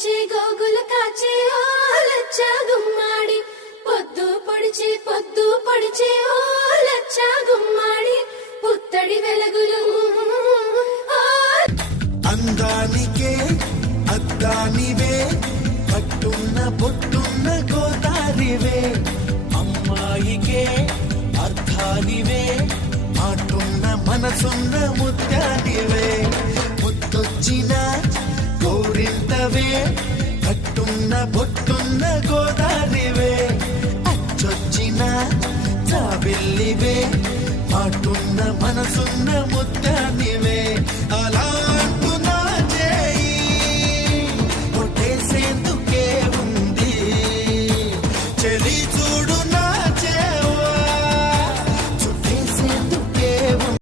పొడిచి గోగులు కాచి ఓ లచ్చ గుమ్మాడి పొద్దు పొడిచి ఓ లచ్చ గుమ్మాడి పుత్తడి వెలుగులు అందానికే అద్దానివే కట్టున్న బొట్టున్న గోదారివే అమ్మాయికే అర్థానివే ఆటున్న మనసున్న ముత్యానివే ముత్తొచ్చిన గోరింటవే కట్టున్న బొట్టున్న గోదారివే అచ్చొచ్చిన జాబిల్లివే ఆటున్న మనసు